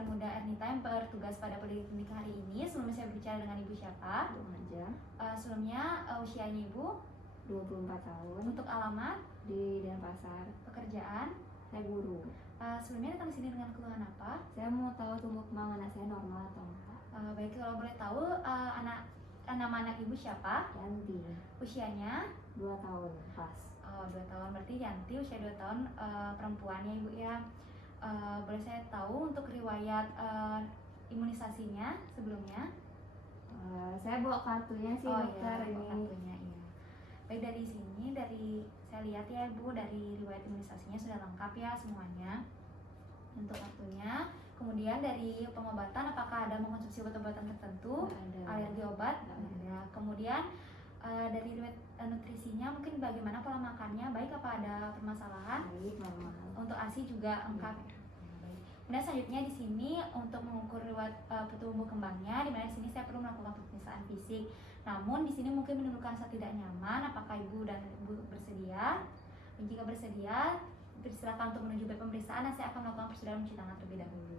dokter muda Ernita yang bertugas pada Poliklinik hari ini. Sebelumnya saya berbicara dengan Ibu siapa? Bu Haja. Sebelumnya usianya Ibu? 24 tahun. Untuk alamat? Di Denpasar. Pekerjaan? Saya guru. Sebelumnya datang di sini dengan keluhan apa? Saya mau tahu tumbuh kembang anak saya normal atau enggak. Baik, kalau boleh tahu nama anak Ibu siapa? Yanti. Usianya? 2 tahun pas. 2 tahun, berarti Yanti usia 2 tahun, perempuannya Ibu ya. Boleh saya tahu untuk riwayat imunisasinya sebelumnya? Saya bawa kartunya sih dokter. Iya, bawa kartunya, iya. Baik, dari sini, saya lihat ya Ibu, dari riwayat imunisasinya sudah lengkap ya semuanya untuk kartunya. Kemudian dari pengobatan, apakah ada mengkonsumsi obat-obatan tertentu? Ada. Alergi obat? Ada. Kemudian dari riwayat nutrisinya mungkin bagaimana pola makannya, baik apa ada permasalahan? Baik, normal. Untuk ASI juga lengkap. Baik. Kemudian selanjutnya di sini untuk mengukur riwayat tumbuh kembangnya, di mana di sini saya perlu melakukan pemeriksaan fisik. Namun di sini mungkin menimbulkan rasa tidak nyaman. Apakah Ibu dan Ibu bersedia? Jika bersedia, silakan untuk menuju pemeriksaan dan saya akan melakukan prosedur mencuci tangan terlebih dahulu.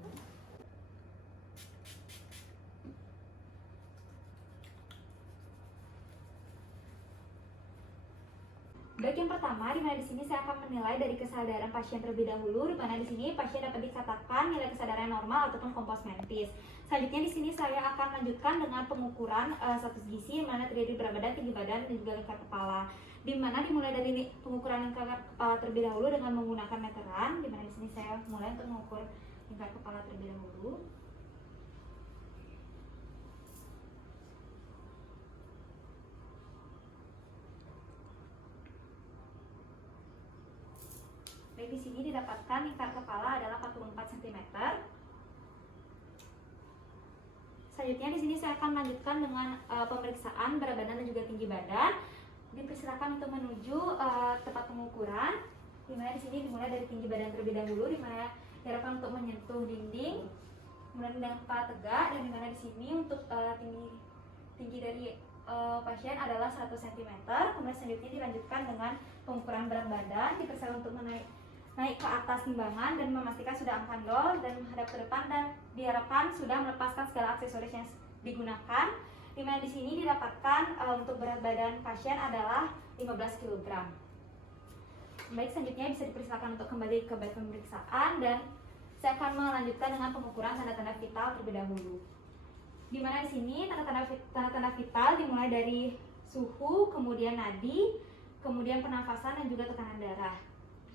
Baik, yang pertama, di mana di sini saya akan menilai dari kesadaran pasien terlebih dahulu, di mana di sini pasien dapat dikatakan nilai kesadaran normal ataupun kompos mentis. Selanjutnya di sini saya akan lanjutkan dengan pengukuran status gizi, yang mana terdiri berat badan, tinggi badan, dan juga lingkar kepala. Di mana dimulai dari pengukuran lingkar kepala terlebih dahulu dengan menggunakan meteran, di mana di sini saya mulai untuk mengukur lingkar kepala terlebih dahulu. Baik, di sini didapatkan lingkar kepala adalah 44 cm. Selanjutnya di sini saya akan lanjutkan dengan pemeriksaan berat badan dan juga tinggi badan. Dipersilakan untuk menuju tempat pengukuran. Di mana di sini dimulai dari tinggi badan terlebih dahulu, di mana diharapkan untuk menyentuh dinding, kemudian dengan kepala tegak, dan di mana di sini untuk tinggi dari pasien adalah 100 cm. Kemudian selanjutnya dilanjutkan dengan pengukuran berat badan. Dipersilakan untuk naik ke atas timbangan dan memastikan sudah angkandol dan menghadap ke depan, dan diharapkan sudah melepaskan segala aksesoris yang digunakan. Dimana di sini didapatkan untuk berat badan pasien adalah 15 kg. Baik, selanjutnya bisa dipersilakan untuk kembali ke bed pemeriksaan dan saya akan melanjutkan dengan pengukuran tanda-tanda vital terlebih dahulu. Dimana di sini tanda-tanda vital dimulai dari suhu, kemudian nadi, kemudian pernafasan dan juga tekanan darah.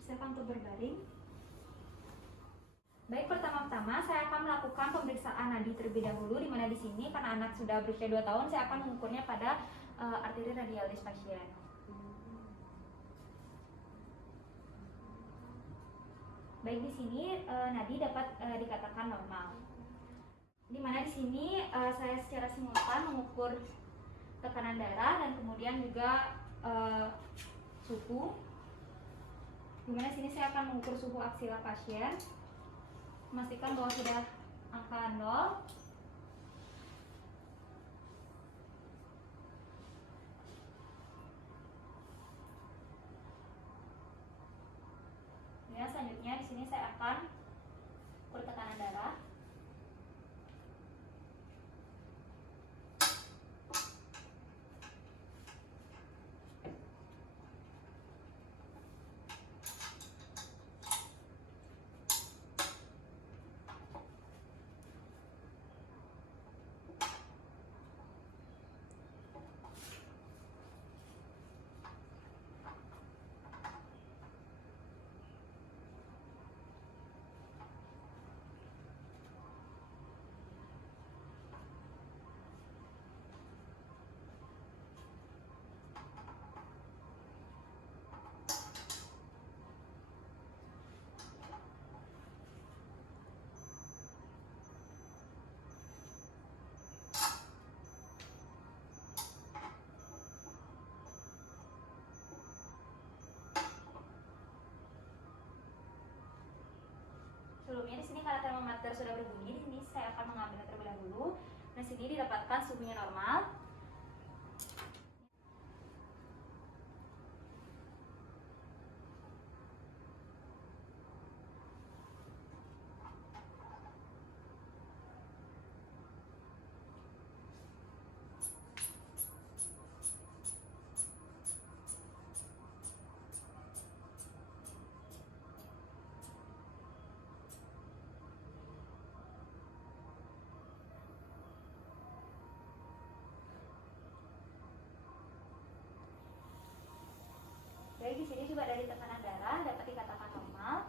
Silakan untuk berbaring. Baik, pertama-tama saya akan melakukan pemeriksaan nadi terlebih dahulu, di mana di sini karena anak sudah berusia 2 tahun, saya akan mengukurnya pada arteri radialis pasien. Baik, di sini nadi dapat dikatakan normal. Di mana di sini saya secara simultan mengukur tekanan darah dan kemudian juga suhu. Dimana sini saya akan mengukur suhu aksila pasien, memastikan bahwa sudah angka 0. Ya, selanjutnya di sini saya akan ukur tekanan darah. Sebelumnya di sini karena termometer sudah berbunyi, di sini saya akan mengambil terlebih dahulu. Nah, sini didapatkan suhunya normal. dari tekanan darah dapat dikatakan normal.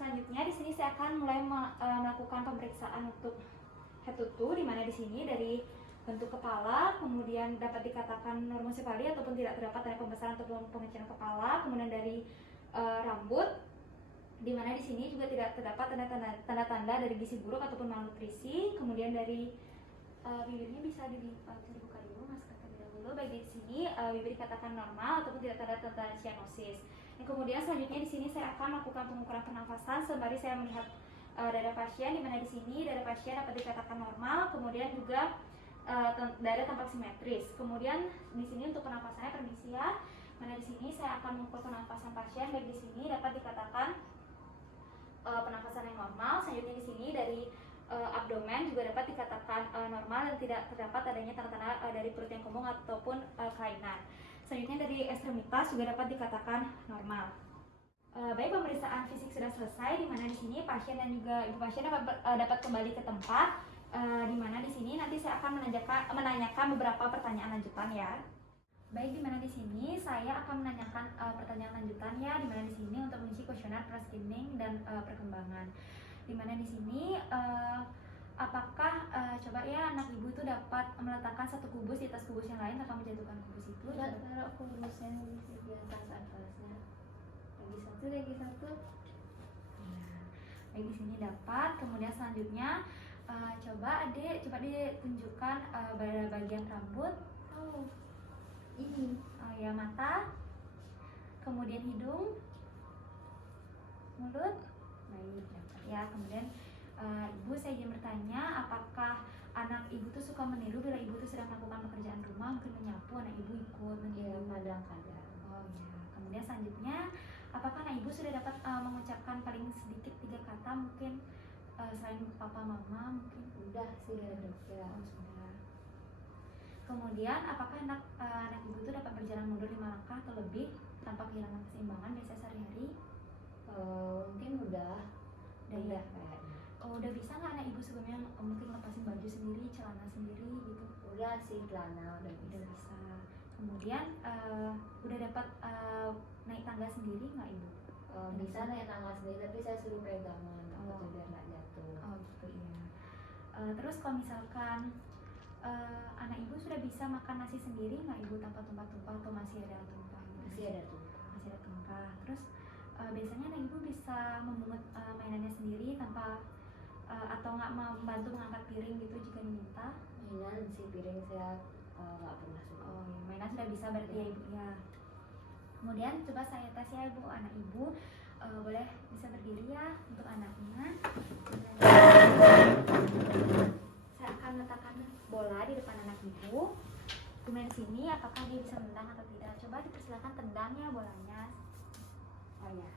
Selanjutnya di sini saya akan mulai melakukan pemeriksaan untuk head to toe, di mana di sini dari bentuk kepala, kemudian dapat dikatakan normosefali ataupun tidak terdapat tanda pembesaran ataupun pengecilan kepala, kemudian dari rambut, di mana di sini juga tidak terdapat tanda-tanda dari gizi buruk ataupun malnutrisi, kemudian dari bibirnya bisa dibuka dulu, masker terlebih dahulu. Baik, di sini bibir dikatakan normal ataupun tidak terdapat tanda cyanosis. Kemudian selanjutnya di sini saya akan melakukan pengukuran pernafasan sembari saya melihat dada pasien, di mana di sini dada pasien dapat dikatakan normal, kemudian juga dada tampak simetris. Kemudian di sini untuk pernafasannya permisi ya. Mana di sini saya akan mengukur pernafasan pasien, baik di sini dapat dikatakan pernafasan yang normal. Selanjutnya di sini dari abdomen juga dapat dikatakan normal dan tidak terdapat adanya tanda-tanda dari perut yang kembung ataupun kelainan. Selanjutnya dari ekstremitas juga dapat dikatakan normal. Baik, pemeriksaan fisik sudah selesai, di mana di sini pasien dan juga ibu pasien dapat kembali ke tempat. Di mana di sini nanti saya akan menanyakan beberapa pertanyaan lanjutan ya. Baik, di mana di sini saya akan menanyakan pertanyaan lanjutan ya, di mana di sini untuk mengisi kuesioner pra-screening dan perkembangan. Di mana di sini apakah coba ya anak ibu itu dapat meletakkan satu kubus di atas kubus yang lain tanpa menjatuhkan kubus itu? Taruh kubusnya di atas atasnya. Lagi satu. Ya. Baik, di sini dapat. Kemudian selanjutnya coba ditunjukkan bagian rambut. Oh, ini. Ya, mata. Kemudian hidung, mulut. Baik, dapat ya. Kemudian ibu, saya ingin bertanya, apakah anak ibu tuh suka meniru bila ibu tuh sedang melakukan pekerjaan rumah, mungkin menyapu, anak ibu ikut meniru? Kadang-kadang. Oh ya. Kemudian selanjutnya, apakah anak ibu sudah dapat mengucapkan paling sedikit 3 kata mungkin selain papa mama mungkin? Udah sih ya. Oh, sudah. Kemudian apakah anak ibu tuh dapat berjalan mundur 5 langkah atau lebih tanpa kehilangan keseimbangan biasa sehari-hari? Mungkin udah ya. kayaknya. Oh, udah bisa nggak anak ibu sebelumnya mungkin lepasin baju sendiri, celana sendiri gitu? Udah sih, celana udah Udah bisa. Kemudian udah dapat naik tangga sendiri nggak ibu? Bisa naik tangga sendiri, tapi saya suruh pegangan Oh. biar nggak jatuh. Oh gitu ya. Terus kalau misalkan anak ibu sudah bisa makan nasi sendiri nggak ibu tanpa tumpah-tumpah atau masih ada tumpah? Masih ada tuh. Masih ada tumpah. Terus biasanya anak ibu bisa memungut mainannya sendiri tanpa atau nggak membantu mengangkat piring gitu jika diminta? Mainan sih, piring saya nggak pernah suka. Oh ya, mainan sudah bisa berarti ya ibu ya. Kemudian coba saya tes ya ibu, anak ibu boleh bisa berdiri ya untuk anaknya. Saya akan letakkan bola di depan anak ibu. Kemudian di sini apakah dia bisa menendang atau tidak? Coba dipersilakan tendang ya bolanya. Oh ya.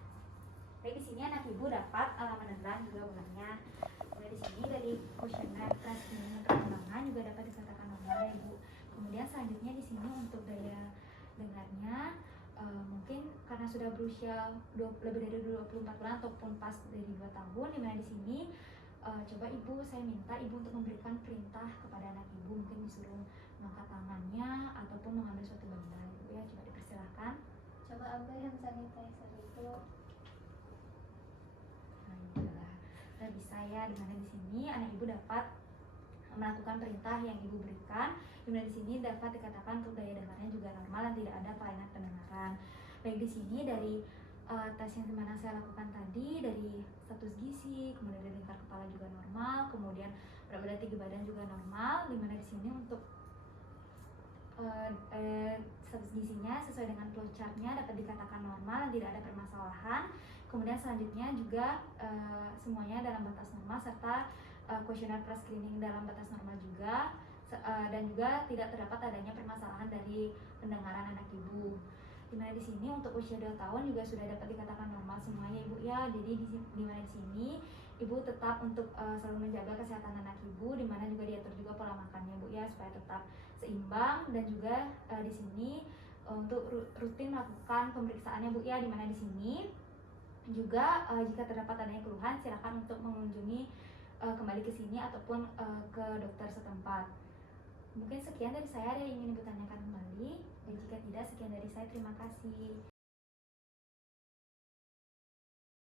Baik, di sini anak ibu dapat menendang juga bolanya. Kemudian di sini dari kuesioner pra-screening perkembangan juga dapat dikatakan normal ya ibu. Kemudian selanjutnya di sini untuk daya dengarnya mungkin karena sudah berusia lebih dari 24 bulan ataupun pas dari 2 tahun, dimana di sini coba ibu, saya minta ibu untuk memberikan perintah kepada anak ibu, mungkin disuruh mengangkat tangannya ataupun mengambil suatu benda ibu ya. Coba dipersilahkan. Coba ambil hand sanitizer itu. Nah, itulah. Sudah bisa ya, dimana di sini anak ibu dapat melakukan perintah yang ibu berikan. Dimana di sini dapat dikatakan untuk daya dengarnya juga normal dan tidak ada kelainan pendengaran. Baik, di sini dari tes yang dimana saya lakukan tadi, dari status gizi, kemudian dari lingkar kepala juga normal, kemudian berat badan tinggi badan juga normal. Dimana di sini untuk status gizinya sesuai dengan flowchartnya dapat dikatakan normal dan tidak ada permasalahan. Kemudian selanjutnya juga semuanya dalam batas normal serta kuesioner pre-screening dalam batas normal juga, dan juga tidak terdapat adanya permasalahan dari pendengaran anak ibu. Dimana di sini untuk usia 2 tahun juga sudah dapat dikatakan normal semuanya ibu ya. Jadi dimana di sini ibu tetap untuk selalu menjaga kesehatan anak ibu, dimana juga diatur juga pola makannya bu ya supaya tetap seimbang, dan juga di sini untuk rutin melakukan pemeriksaannya bu ya, dimana di sini juga jika terdapat adanya keluhan silakan untuk mengunjungi kembali ke sini ataupun ke dokter setempat. Mungkin sekian dari saya, ada yang ingin ibu tanyakan kembali, dan jika tidak sekian dari saya, terima kasih.